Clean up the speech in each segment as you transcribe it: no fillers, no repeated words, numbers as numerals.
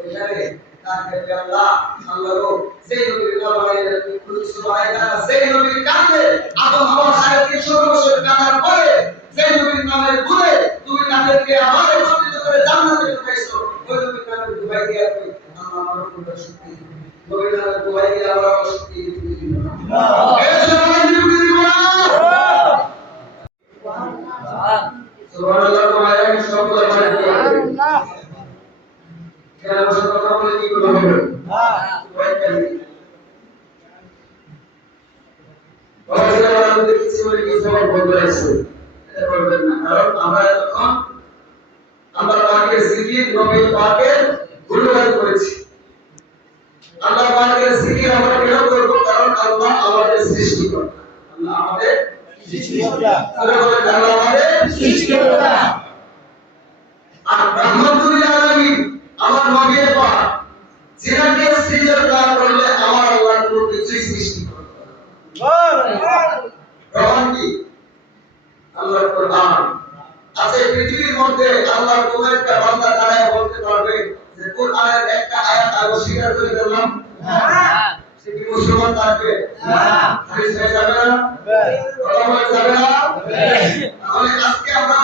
এখানে তাকে আল্লাহ আল্লাহর সেই নবীর দরবারে সুবহানাল্লাহ সেই নবীর কাছে আদম হাওয়া 350 বছর কাটার পরে সেই নবীর নামের গুণে তুমি তাদেরকে আবার একত্রিত করে জান্নাতে ঢুকাইছো ওই নবীর নামের দুহাই দিয়া তুমি আল্লাহ আমার উপর শক্তি নবীর নামের দুহাই দিয়া আমার শক্তি দিবি এই সময় দিবি সুবহানাল্লাহ তোমায় সকল মানে সুবহানাল্লাহ কেন বসে কথা বলে কি করব হবে আমাদের কিছু বলে কিছু বলতে আছে এটা বলবেন না কারণ আমরা তখন আল্লাহ পাকের জিকির নবী পাকের গুণগান করেছি আল্লাহ পাকের জিকির আমরা কেন করব কারণ আল্লাহ আমাদের সৃষ্টিকর্তা আল্লাহ আমাদের সৃষ্টিকর্তা আল্লাহ আমাদের সৃষ্টিকর্তা আর রহমাতুল আলামিন আমার নবীর পাক যিনাকে সৃষ্টিকর্তা করলে আমার আল্লাহ কোনো কিছুই সৃষ্টি করতে পারে প্রমাণ কি আল্লাহর কোরআন আছে পৃথিবীর মধ্যে আল্লাহর কোন একটা বান্দা দাঁড়ায় বলতে পারবে যে কোরআনের একটা আয়াত আমি স্বীকার করে দিলাম না সে কি মুসলমান থাকবে না হাদিস হয়ে যাবে না কথা বলা যাবে না তাহলে আজকে আমরা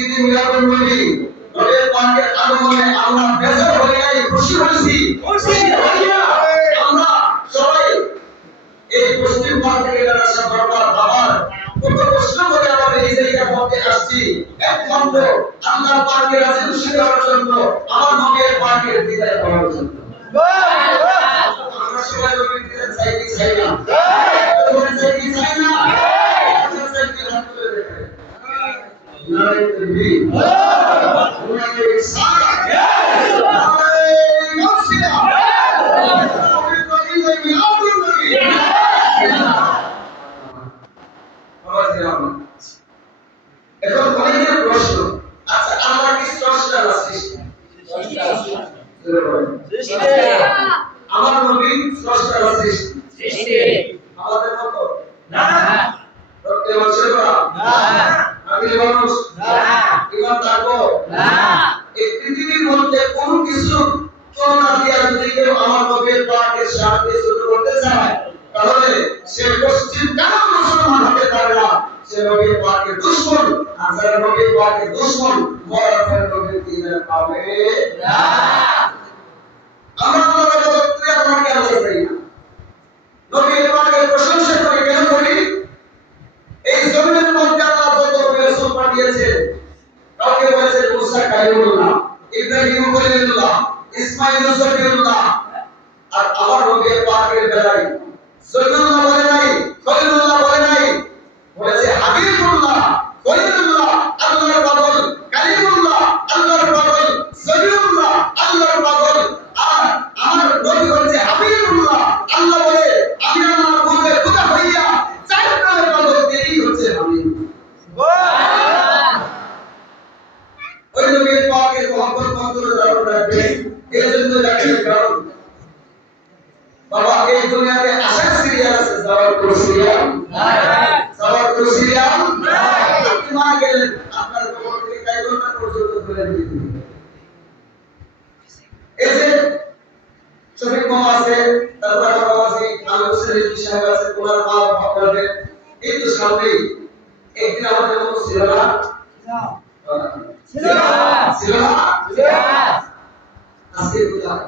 ঈদ মিলাদুন নবী নবীর পাকের আগমনে আল্লাহ বেজার হয়ে যাই খুশি হয়েছি হইয়া আমরা সবাই এই পশ্চিম পাক থেকে যারা সব দরবার আবার কত কষ্ট করে আমরা এই জায়গায় পৌঁছে আসছি একমাত্র আল্লাহ পাকের রাজি খুশি হওয়ার জন্য আমার নবীর পাকের দিদার পাওয়ার জন্য আমরা সবাই নবীর দিদার চাই কি চাই না তোমরা চাই কি চাই না আমরা চাই কি হাত তুলে দেখে নারে তাকবীর নারে ইসলাম নারে মুসলিম নবীর নবী মিলাদুন নবী এখন অনেকের প্রশ্ন আচ্ছা আল্লাহ কি স্রষ্টা না সৃষ্টি আমার নবী স্রষ্টা না সৃষ্টি আমাদের মত না রক্তে মাংসের করা না আমি মানুষ না ইমান থাকবো না এই পৃথিবীর মধ্যে কোনো কিছু তুলনা দিয়া যদি কেউ আমার নবীর পাকের সাথে ছোট করতে চায় তাহলে সে পশ্চিম কেন মুসলমান হতে পারে না সে নবীর পাকের দুশমন আর যারা নবীর পাকের দুশমন মরার পরে নবীর দিদার পাবে না আমরা আল্লাহর দরবারে আমাকে আল্লাহ চাই না নবীর পাকের প্রশংসা করে কেন করি এই জমিনের মধ্যে আল্লাহ যত রাসূল পাঠিয়েছেন কাউকে বলেছেন মুসা কালিমুল্লাহ ইব্রাহিম খলিলুল্লাহ ইসমাঈল সফিউল্লাহ আর আমার নবীর পাকের বেলায় সফিউল্লাহ বলে নাই খলিলুল্লাহ বলে নাই বলেছে হাবিবুল্লাহ খলিলুল্লাহ আল্লাহর পাগল কালিমুল্লাহ আল্লাহর পাগল সফিউল্লাহ আল্লাহর পাগল আর আমার নবী বলেছে হাবিবুল্লাহ আল্লাহ বলে আমি আমার পূর্বে খোদা হইয়া চারটার পাগল দেরি হচ্ছে হাবিব সুবহানাল্লাহ ওই নবীর পাকের মহব্বত মন্তরে ধারণ রাখবে এজন্য রাখবে কারণ বাবা এই দুনিয়াতে আসার সিরিয়াল আছে যাওয়ার কোনো সিরিয়াল নাই যাওয়ার কোনো সিরিয়াল নাই আপনি মারা গেলেন আপনার কবর থেকে কয় ঘন্টা পর্যন্ত ধরে দিতে এই যে শফিক মামা আছে তারপর আমার আছে আমি হোসেন সাহেব আছে ওনার মা বাবা করবে এই তো সামনেই একদিন আমাদের মতো ছিল না ছিল ছিল আজকে কোথায়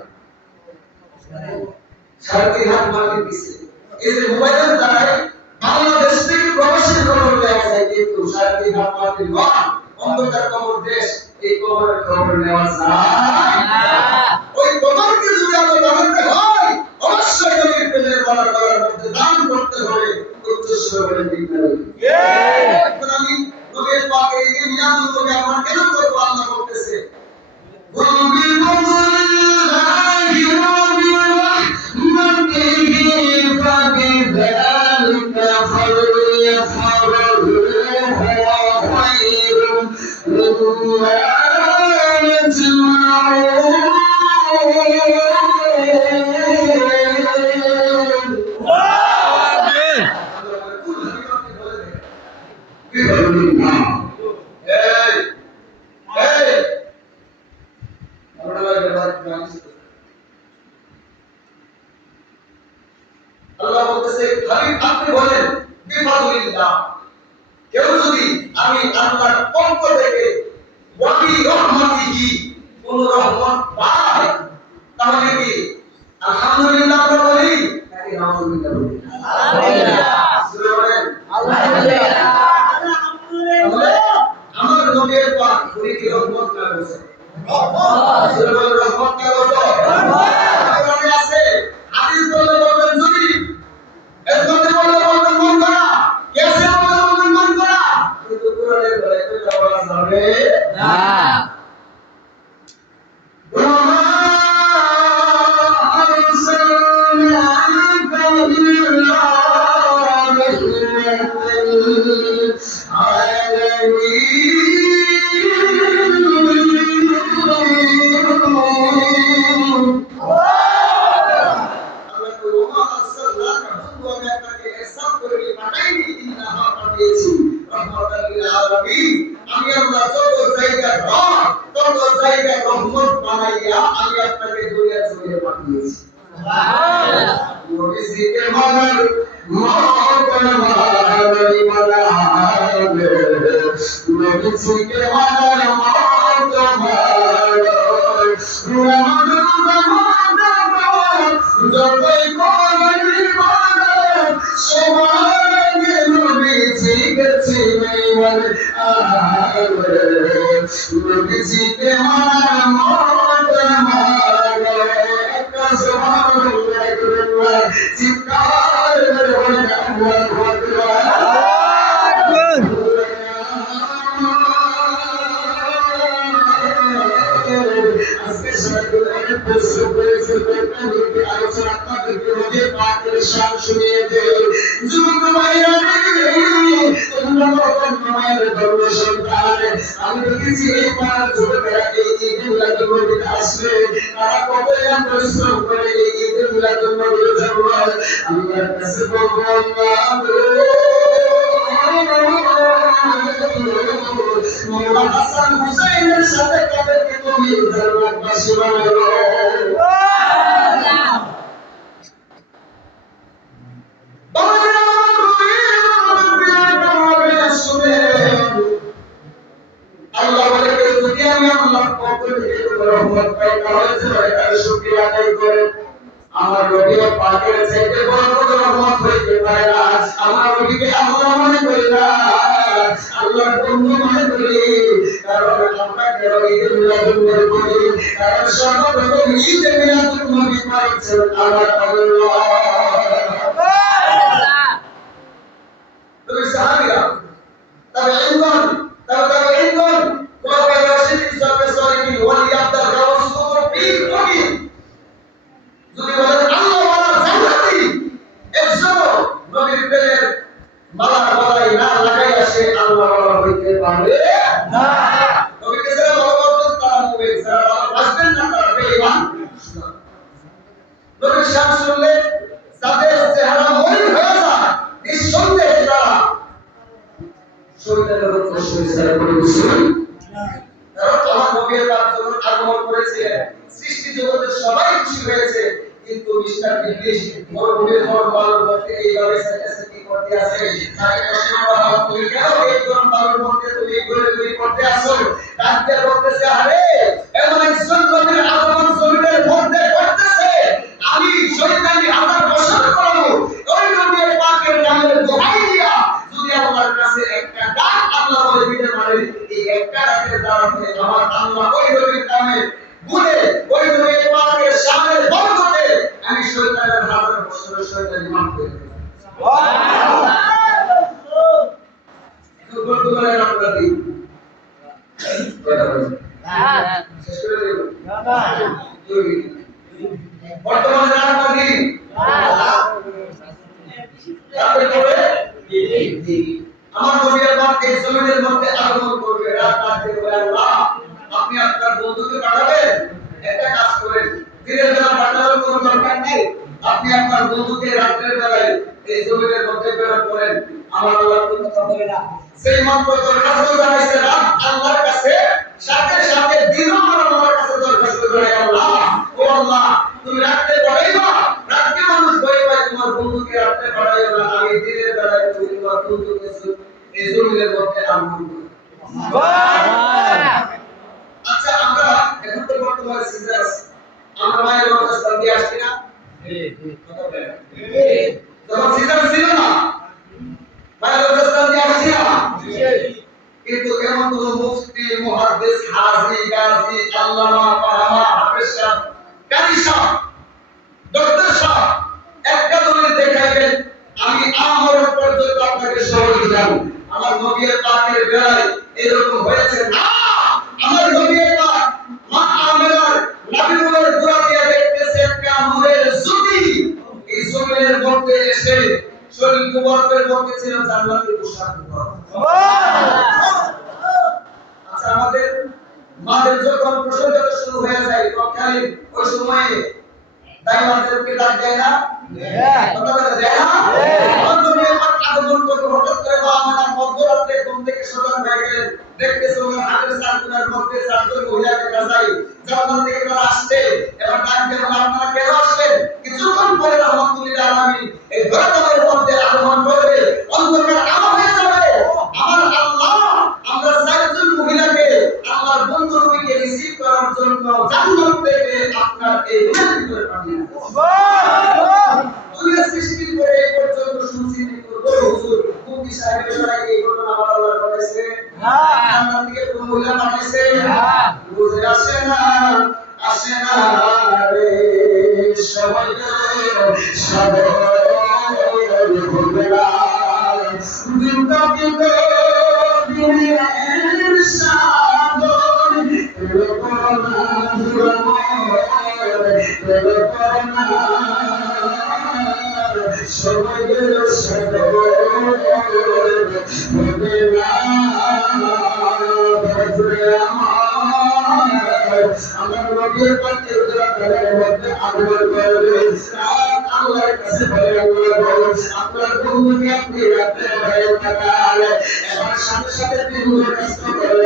সারাটি হাত মার্কেট দিচ্ছে এই যে মোবাইলের দ্বারাই বাংলাদেশ থেকে প্রবাসী খবর দেওয়া যায় কিন্তু সারাটি হাত মার্কেট নয় অন্ধকার কবর দেশ এই কবরের খবর নেওয়া যায় না ওই কবরকে যদি আমরা বানাতে হয় অবশ্যই নবীর প্রেমের বলা করার মধ্যে দান করতে হবে উচ্চস্বর বলে ঠিক না এখন আমি নবীর পাকে এই যে মিলাদুন নবী আমরা কেন করব আল্লাহ বলতেছে وَمَا يَجْمَعُ আল্লাহ বলতেছে হাবিব আপনি বলেন বিফাদুলিল্লাহ, কেউ যদি আমি আল্লাহর পক্ষ থেকে ওয়াবি রহমাতিহি কোন রহমত পায় তাহলে কি আলহামদুলিল্লাহ আমরা বলি নাকি আলহামদুলিল্লাহ বলি? আলহামদুলিল্লাহ। আমার নবীর পাক উনি কি রহমত না করেছে? রহমত না করেছে? কোরআনে আছে, হাদিস বললে বলবেন যদি এরপরে বললে বলবেন মন করা, ইয়াসিন বললে বলবেন মন করা, কিন্তু কোরআনের বলে এটা বলা যাবে না। আমি আল্লাহ যত জায়গা তত জায়গা রহমত বানাইয়া আমি আপনাকে দুনিয়া ছড়িয়ে পাঠিয়েছি। নবীজিকে মানার মহব্বত মানাই মানাবে, নবীজিকে মানার মহব্বত মানাই যতই করবি মানাই সবার নবীজিকে চিনাই মানে নবীজিকে মানার মহব্বত মানাই সুবহানাল্লাহ চিৎকার করে বলেন আল্লাহু আকবার। আজকে সারাদিন অনেক পরিশ্রম করেছে, আলোচনা আপনাদেরকে নবীর পাকের শান শুনিয়ে দেয়। যুবক ভাইরা আমি দেখেছি এই পাড়ার যুবকেরা এই ঈদে মিলাদুন নবীতে আসলে তারা কতই পরিশ্রম করে এই ঈদে মিলাদুন নবীর জন্য। আল্লাহর কাছে বলবো আল্লাহ হাসান হুসাইনের সাথে তাদেরকে তুমি জান্নাতবাসী বানাও। আল্লাহ বলে যদি আমি আল্লাহর পক্ষ থেকে রহমত পাই তাহলে এটার শুকরিয়া আদায় করে আমার নবী পাকের চাইতে বড় কোনো রহমত হইতে পারে না। আমার নবীকে আমরা মনে করি না, আল্লাহর বন্ধু মনে করি, কারণ আমরা কেন ঈদে মিলাদুন নবী করি? কারণ সর্বপ্রথম ঈদে মিলাদুন নবী করেছেন আমার আল্লাহ। তুমি সাহাবীরা তবে ইনগন যদি বলেন আল্লাহ ওয়ালা জান্নাতি একজন নবীর প্রেমের মালা গলায় না লাগাইয়া সে আল্লাহ ওয়ালা হইতে পারে না। নবীকে যারা ভালোবাসবেন তারা মুমিন, যারা ভালোবাসবেন না তারা বেঈমান। নবীর শান শুনলে তাদের চেহারা মলিন হয়ে যায়, নিঃসন্দেহে তারা শয়তানের উপর সহিষ্ণুতা করে দিয়েছিল। কারণ আমার নবীর পাক যখন আগমন করেছিলেন সৃষ্টি জগতের সবাই খুশি হয়েছে, কিন্তু মিস্টার ইংলিশ মরুভূমির বালুর মধ্যে এইভাবে সেটি করতে আছে। তাকে প্রশ্ন করা হয় তুমি কেন এই গরম বালুর মধ্যে তুমি ঘুরে করতে আসো? ডাক্তার বলতেছে আরে এমন একজন নবীর আগমন জমিনের মধ্যে ঘটতেছে, আমি শয়তানি হাজার বছর করব ওই নবীর পাকের নামের দোহাই দিয়া যদি আল্লাহর কাছে একটা ডাক আল্লাহ বলে দিতে পারে, এই একটা ডাকের দ্বারাতে আমার আল্লাহ ওই নবীর নামে গুণে ওই নবীর পাকের সামনের বরকতে আমি শয়তানের হাজার বছরের শয়তানি মাফ করে দেব। একটু বলতে পারেন আপনারা দিন শেষ করে দেব বর্তমানে রাত দিন রাতের পরে আমার নবীর পাক এই জমিনের মধ্যে আগমন করবে রাত রাতের বেলা। আল্লাহ আপনি আপনার বন্ধুকে পাঠাবেন, একটা কাজ করেন, দিনের বেলা পাঠানোর কোনো দরকার নেই, আপনি আপনার বন্ধুকে রাতের বেলায় এই জমিনের মধ্যে প্রেরণ করেন। আমার আল্লাহ কোনো কথা বলে না, সেই মাত্র দরখাস্ত জানাইছে রাত আল্লাহর কাছে, সাথে সাথে দিনও আমার আল্লাহর কাছে দরখাস্ত জানাই আল্লাহ রাসূলুল্লাহ তুমি রাতে পড়াইবা, রাতে মানুষ ভয় পায় তোমার বন্ধুকে রাতে পড়াইও না, আমি দিনের বেলায় তুমি তোমার বন্ধুকে এই জমিনের মধ্যে আনবো। আচ্ছা আমরা এখন তো বর্তমানে সিজন আছে, আমরা মায়ের লজ্জাস্থান দিয়ে আসছি না? যখন সিজন ছিল না মায়ের লজ্জাস্থান দিয়ে আসছি না? কিন্তু এমন কোন মুফতি, মুহাদ্দিস, হাজি, গাজী, আল্লামা, ফাহামা, হাফেজ সাহেব, কাজী সাহেব, ডক্টর সাহেব একটা দলিল দেখাইবেন আমি আমার পর্যন্ত আপনাকে সহজ জানি আমার নবীর পাকের বেলায় এরকম হয়েছে না। আমার নবীর পাক মা আমেনার নবীর গোড়া দিয়ে দেখতেছে একটা নূরের জ্যোতি এই জমিনের মধ্যে এসে শরীর মুবারকের মধ্যে ছিল জান্নাতের পোশাক। আচ্ছা আমাদের মাদের যখন প্রসঙ্গ শুরু হয়ে যায় তখন ওই সময়ে দাইমাদেরকে ডাক দেয় না? কথা বলে দেয় না? অন্তরে আগমন করে হঠাৎ করে বাবা মধ্যরাত্রে ঘুম থেকে সজাগ হয়ে গেলেন, দেখতেছে ওনার হাতের চারকুনার মধ্যে চারজন মহিলাকে কাজাই জান্নাত থেকে তারা আসছে। এবার ডাক দিয়ে আপনারা কেন আসলেন? কিছুক্ষণ পরে রহমতুল্লাহ আলামিন এই ধরাতলের মধ্যে আগমন করবে, অন্ধকার আলো হয়ে যাবে। আমার আল্লাহ আমরা চারজন মহিলাকে আল্লাহর বন্ধু নবীকে রিসিভ করার জন্য জান্নাত থেকে আপনার এই দুনিয়ার ভিতরে পাঠিয়ে দিয়েছেন। সুবহানাল্লাহ। দুনিয়া সৃষ্টি করে এই পর্যন্ত শুনছি হুজুর মুফতি সাহেবের সরাই এই ঘটনা আমার আল্লাহ পাঠাইছে না, জান্নাত থেকে কোন মহিলা পাঠাইছে না, বুঝে আসে না রে সবাই সবাই ভুলবেলা দিনটা কিন্তু দুনিয়ার সাধন করোনা করোনা সবাই ভুলবেলা আমার নবীর পাকের দরবারের মধ্যে আগমন করবে। আল্লাহর কাছে বলে আল্লাহ আপনার বন্ধুকে আপনি রাতে ভয় পাকাল। এবার সাথে সাথে তিনি কষ্ট করে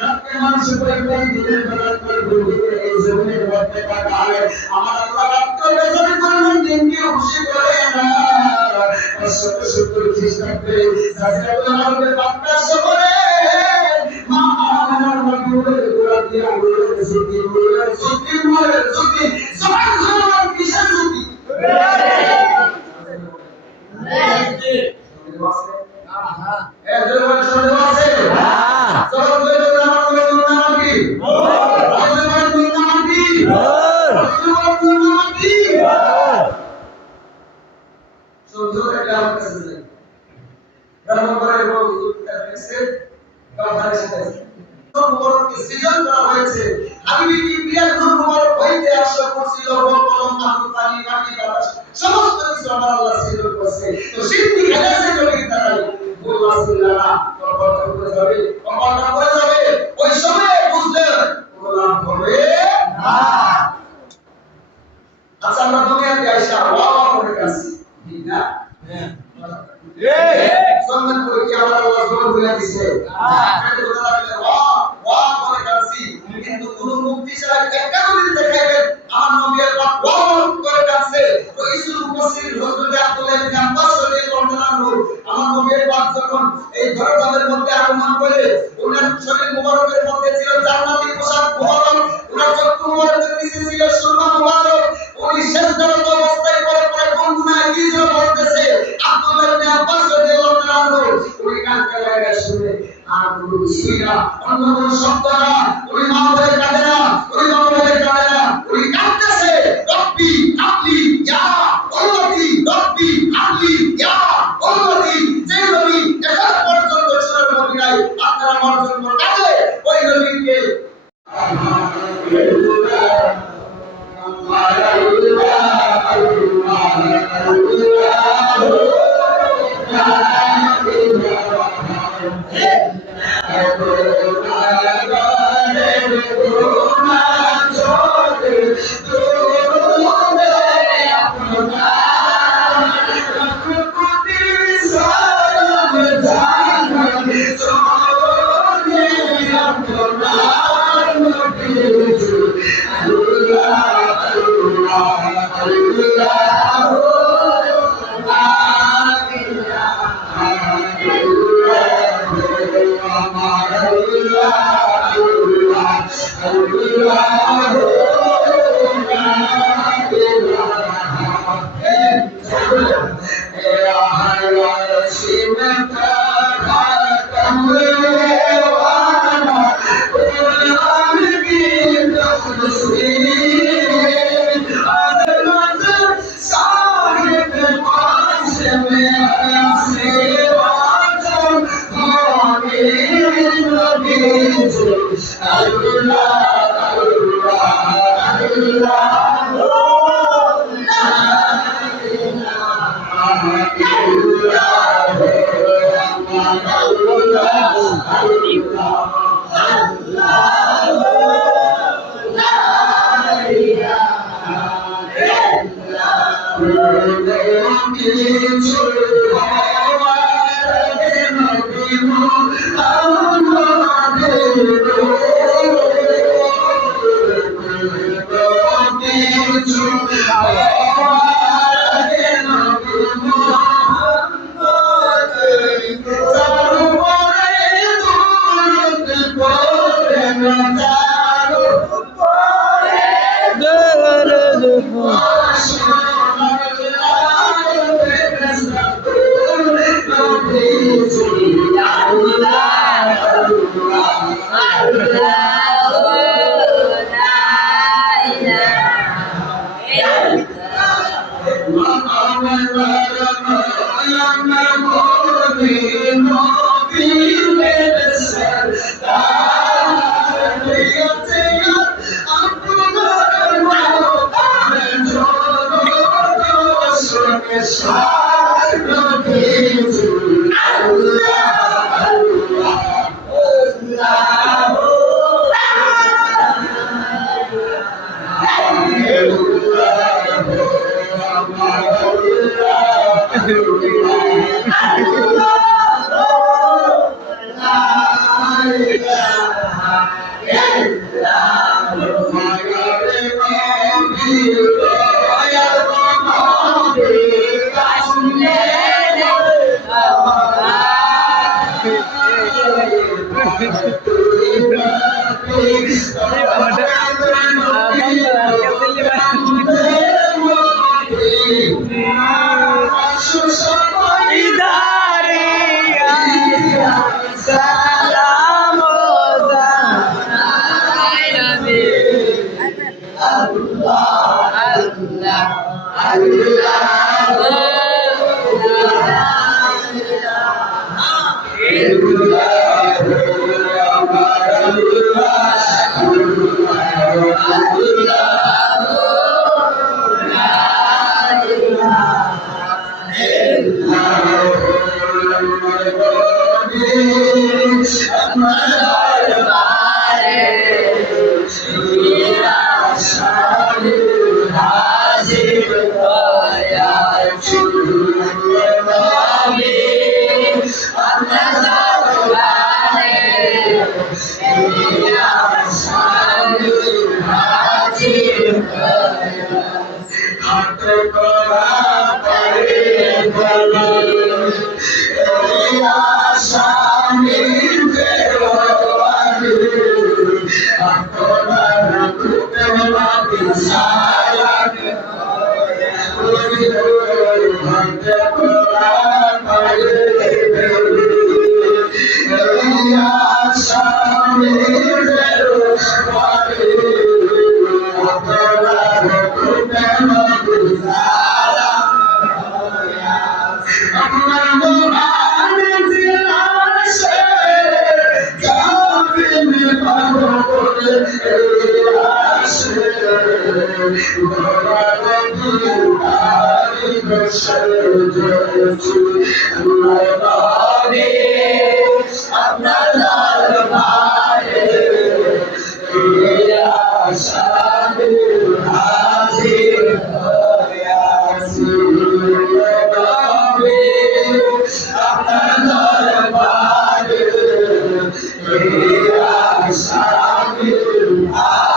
রাতে মানুষ পরিবার দিনের বেলা করে বন্ধুকে এই জমিনের মধ্যে পাকাল। আমার আল্লাহ রাত্রে বেজারি করলেন দিনকে খুশি করে না। 570 খ্রিস্টাব্দে সাজরাতুল আরবের বাক্কা শহরে মা আমেনার নবীর গোড়া দিয়ে আগুনের জ্যোতি সবাই ধরুন কিসের জ্যোতি? সৃজন করা হয়েছে হাবিবি কিবরিয়ার নূর মুবারক হইতে আসা করছিল কলম আগুন পানি মাটি বাতাস সমস্ত কিছু আমার আল্লাহ সৃজন করেছে। তো সিদ্ধি খেলেছে নবীর দ্বারাই বললাহ সাল্লাল্লাহ কল্পনা করে যাবে ওই সময় বুঝলে প্রলাপ হবে না। আচ্ছা আমরা দুনিয়াতে আইসা ওয়া করে কাছি ঠিক না? সম্মান করে কি আমার আল্লাহ জোর হয়ে দিয়েছে? এটা কথা লাগলে ওয়া করে কাছি কিন্তু কোন মুক্তি ছাড়া একটা যদি দেখাইবেন আমার নবীর পাক ওয়া করে কাছে তো ইসুল মুফাসসির হযরত আব্দুল্লাহ ইবনে আব্বাস রাদিয়াল্লাহু আনহু আমার নবীর পাক যখন এই ধরাতলের মধ্যে আগমন করে ওনার শরীর মুবারকের মধ্যে ছিল জান্নাতি পোশাক মুবারক, ওনার চক্ষু মুবারকের নিচে ছিল সুরমা মুবারক, উনি সেজদারত অবস্থায় পরে বন্ধুরা কি যেন বলতেছে আব্দুল্লাহ ইবনে আব্বাস রাদিয়াল্লাহু আনহু উনি কাঁদতে লাগা শুনে আর কোনো কিছুই না, অন্য কোনো শব্দ না, উনি মা বলে কাঁদে না, উনি মা বলে কাঁদে না, উনি কাঁদতেছে রব্বি হাবলি ইয়া উম্মতি রব্বি হাবলি ইয়া উম্মতি। যে নবী এখন পর্যন্ত সুরের মদিনায় আপনারা আমার জন্য কাঁদে ওই নবীকে Shall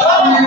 I'm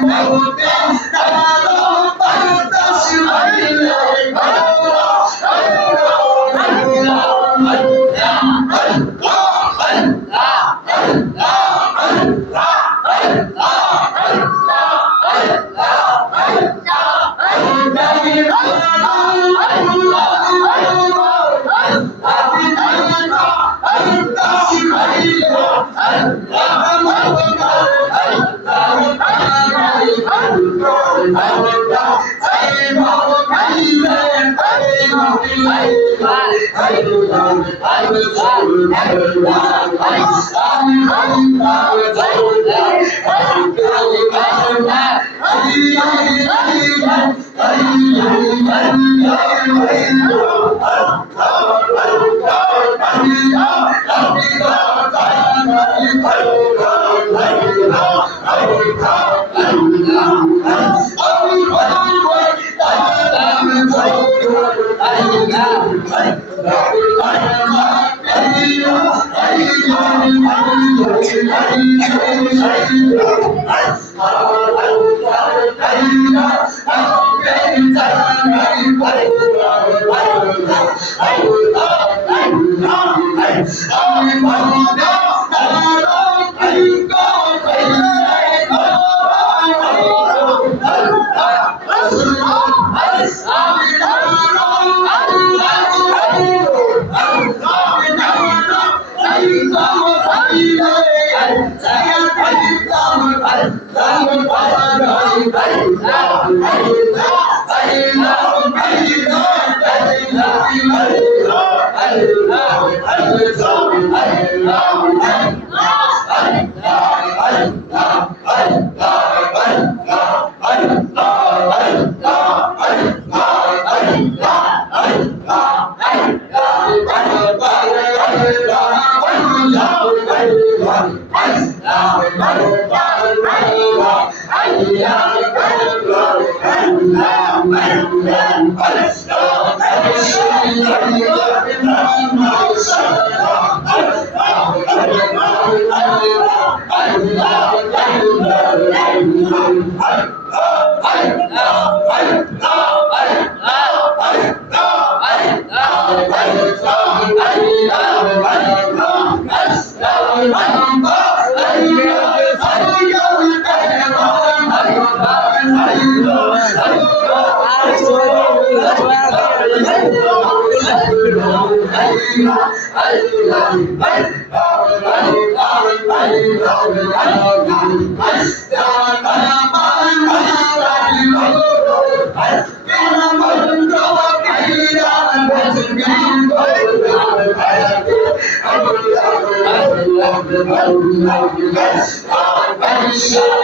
Shine,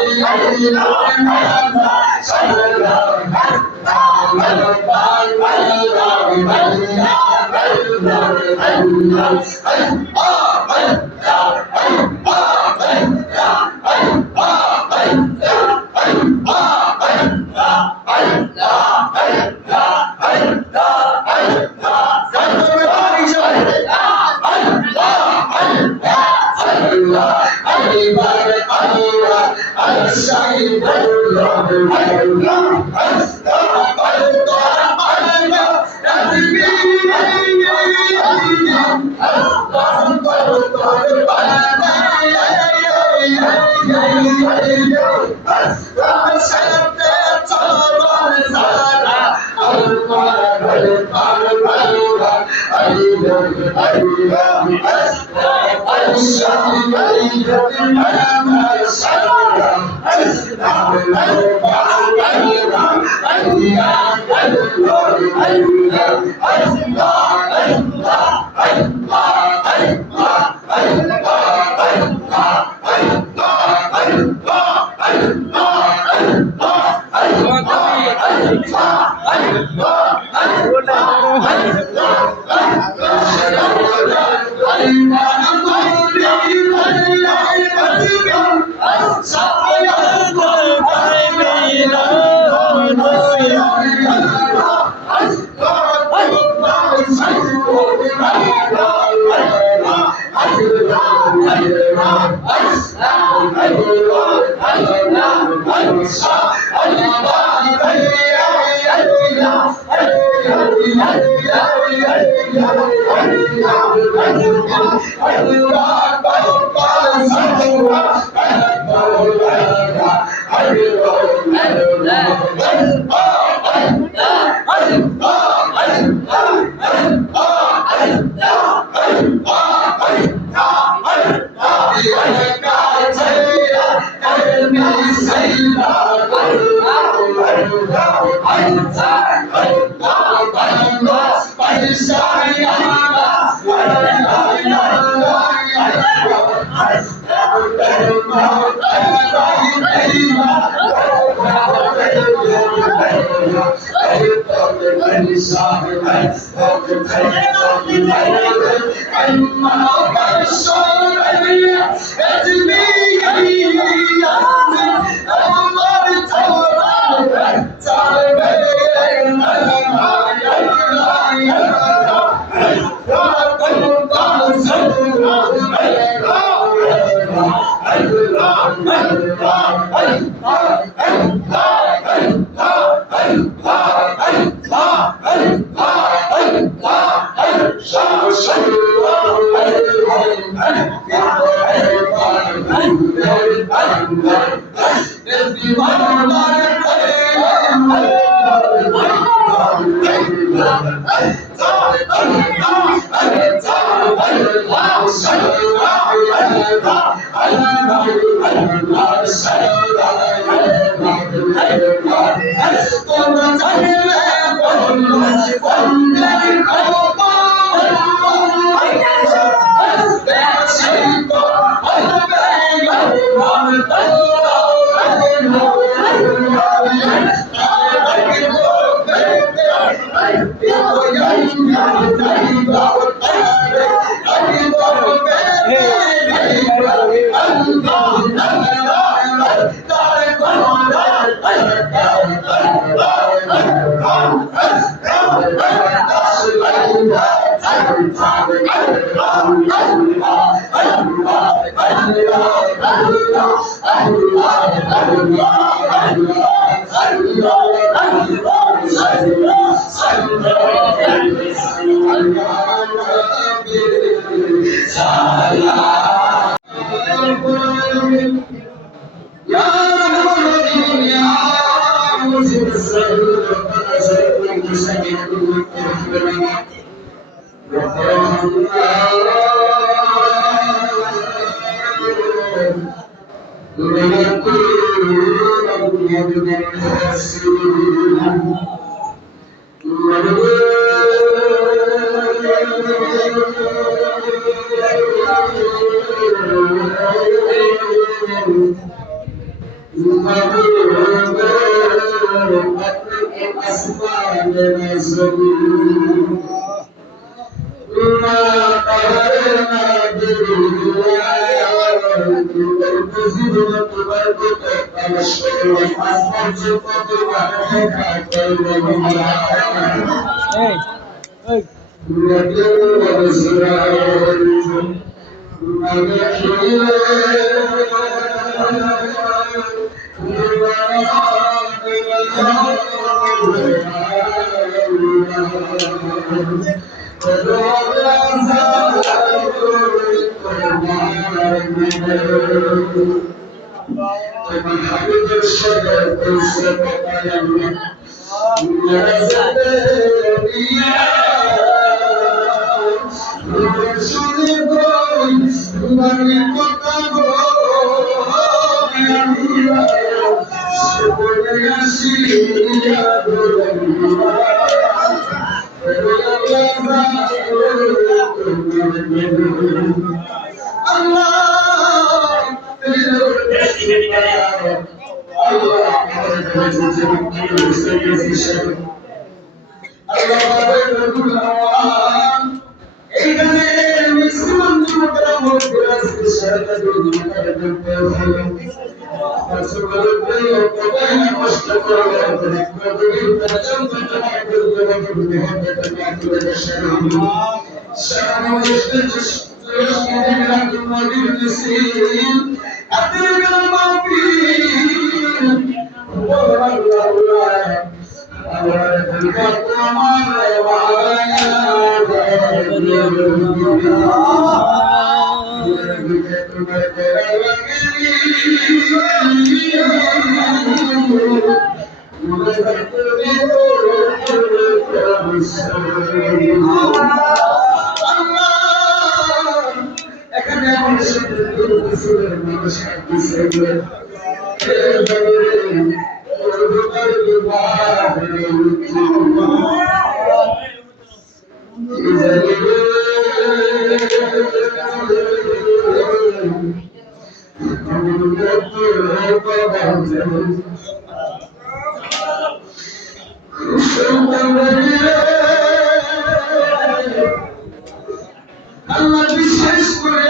আল্লাহ বিশেষ করে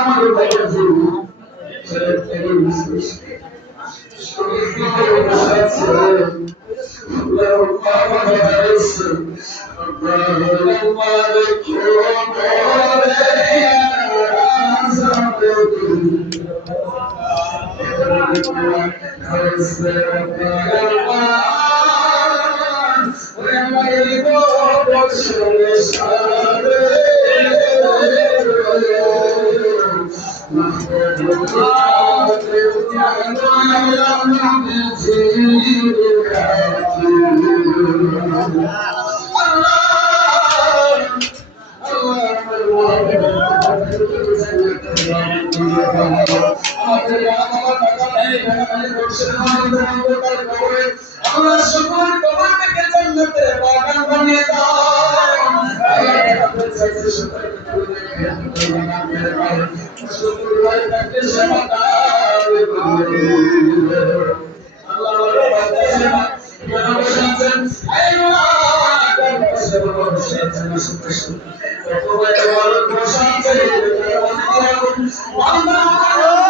আমার বাবা জন্য আমরা সকল কবরটাকে জান্নাতের বাগান বানিয়ে দাও। আমাদের